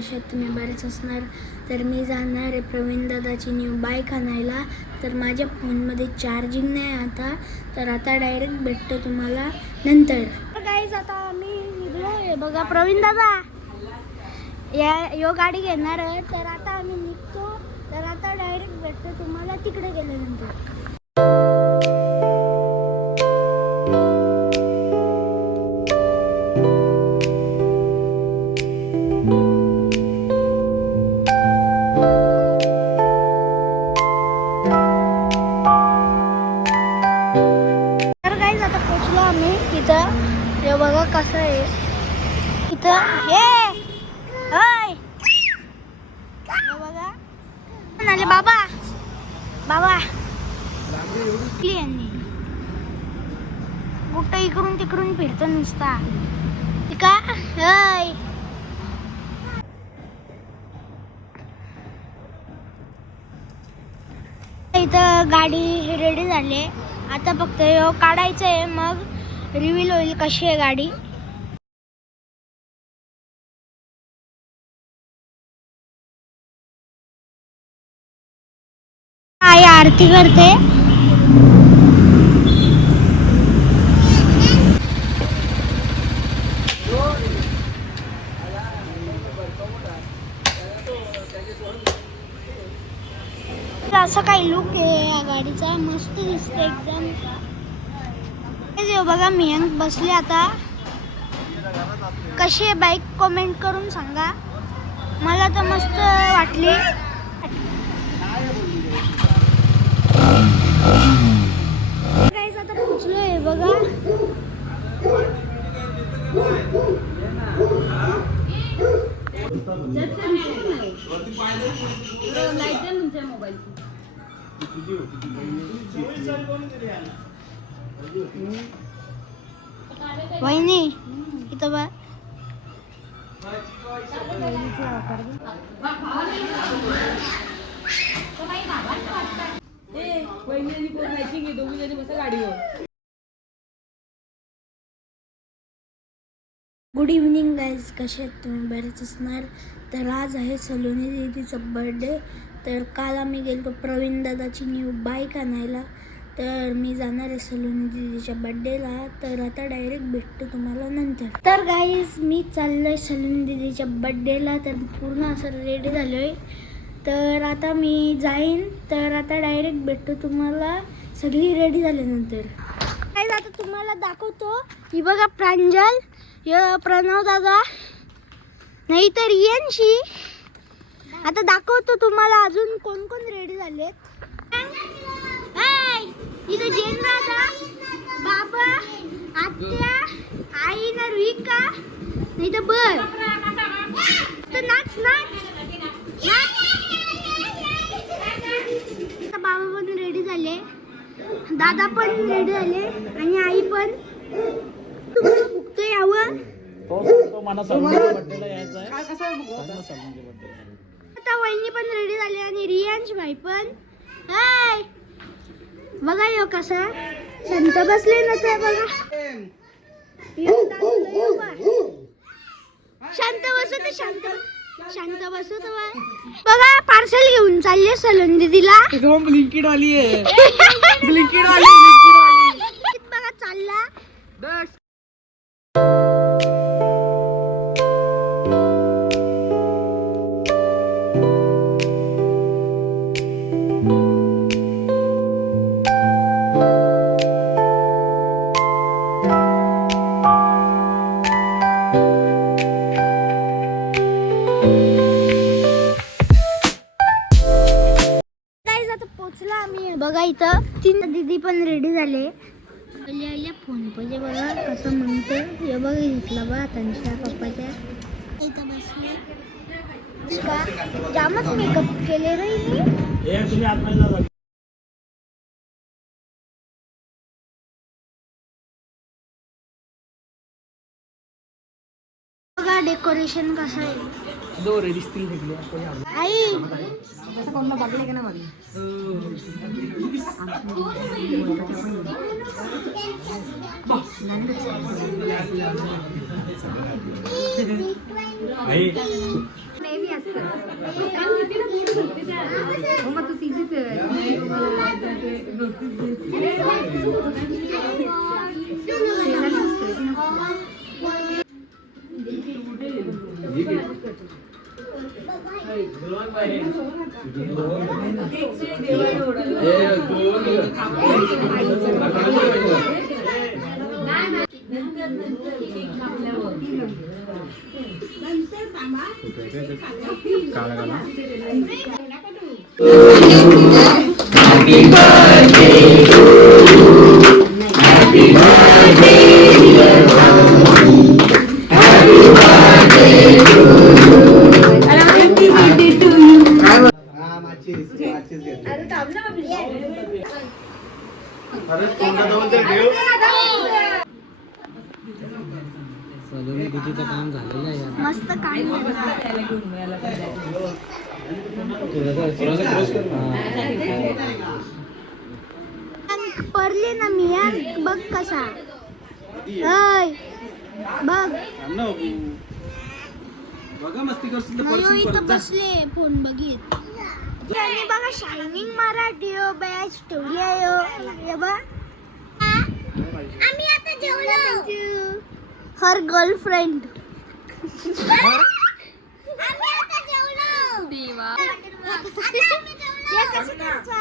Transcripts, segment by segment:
कसे आहेत तुम्ही? बरेच असणार. तर मी जाणार आहे प्रवीण दादाची न्यू बाईक आणायला. तर माझ्या फोनमध्ये चार्जिंग नाही आता, तर आता डायरेक्ट भेटतो तुम्हाला नंतर. तर गाईज आता आम्ही निघलो आहे बघा. प्रवीण दादा यो गाडी घेणार आहे, तर आता आम्ही निघतो. तर आता डायरेक्ट भेटतो तुम्हाला तिकडे गेल्यानंतर. हे बघा कसं आहे इथं. हे बघा म्हणाले बाबा बाबा यांनी कुठं इकडून तिकडून फिरतो नुसता का. इथं गाडी रेडी झाली. आता फक्त काढायचं आहे, मग रिव्हील होईल कशी आहे गाडी. आई आरती करते. असं काही लुक आहे या गाडीचा, मस्त दिसते एकदम. बघा मियांक बसले. आता कशी आहे बाईक कमेंट करून सांगा. मला तर मस्त वाटली. गाईस आता पोहोचलोय बघा. वहिनी इथं बघ. गुड इव्हनिंग गाईज, कसे आहेत तुम्ही? बरेच असणार. तर आज आहे सलोनी दीदीचा बर्थडे. तर काल आम्ही गेलो प्रवीण दादाची न्यू बाईक आणायला. तर मी जाणार आहे सलोनी दीदीच्या बर्थडेला. तर आता डायरेक्ट भेटतो तुम्हाला नंतर. तर गाईज मी चाललोय सलोनी दीदीच्या बर्थडेला. तर पूर्ण असं रेडी झालो आहे. तर आता मी जाईन. तर आता डायरेक्ट भेटतो तुम्हाला सगळी रेडी झाल्यानंतर. गाईज आता तुम्हाला दाखवतो. ही बघा प्रांजल, प्रणव दादा, नाही तर यांशी. आता दाखवतो तुम्हाला अजून कोण कोण रेडी झालेत. इथं जैन दादा, बाबा, आत्या, आई ना रुहिका, नाही तर बर तर नाच नाच. बाबा पण रेडी झाले, दादा पण रेडी झाले आणि आई पण. तुम्हाला फुकतो यावं. आता वहिनी पण रेडी झाले आणि रियांश भाई पण. हाय बघा यो कसा शांत बसले ना. ते बघा शांत बसत शांत शांत बसत. बघा पार्सल घेऊन चालले सलोनी दीदीला. ब्लिंकिट वाली आहे. बघा चालला. बघा इथं तीन दीदी पण रेडी झाले. आल्या फोन पाहिजे बघा कसं म्हणतो. हे बघा घेतला बघा त्यांच्या पप्पाच्या. इथं बसले जामच मेकअप केले रे. बघा डेकोरेशन कसं आहे. आई नेहमी असतं. हो मग तू तिचीच आहे. सलोनी दीदीचं काम झालेलं आहे यार. मस्त काम पडले ना मी यार. बघ कसा ऐ, बघ बघा मस्ती करशील तर मयो पडशील इथं परत जा. बसले फोन बघित. त्यांनी बघा शायनिंग मराठी बॅच ठेवली आहे. हे बघ आम्ही आता जेवलो. हर गर्लफ्रेंड आम्ही आता जेवलो. देवा हे कसं करायचं?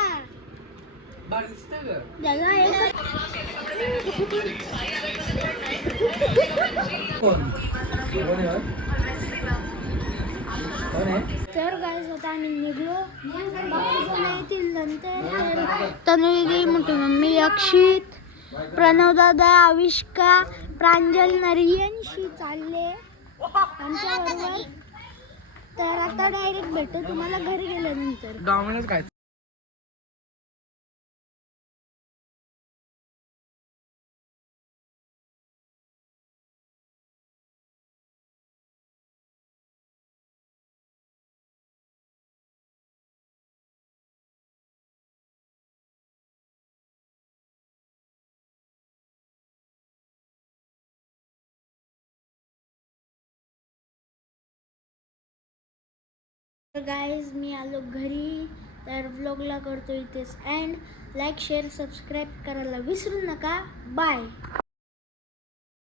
त्याला एक तर गाईज आता आम्ही निघलो. बाकीजण येतील नंतर. तनुजी, मोठी मम्मी, अक्षित, प्रणव दादा, आविष्का, प्रांजल, नरियनशी चालले आमच्या बरोबर. तर आता डायरेक्ट भेटू तुम्हाला घरी गेल्यानंतर. डॉमिनोज काय तर गाईज मी आलो घरी. तर व्लॉगला करतो इथेच एंड. लाईक शेअर सबस्क्राईब करायला विसरू नका. बाय.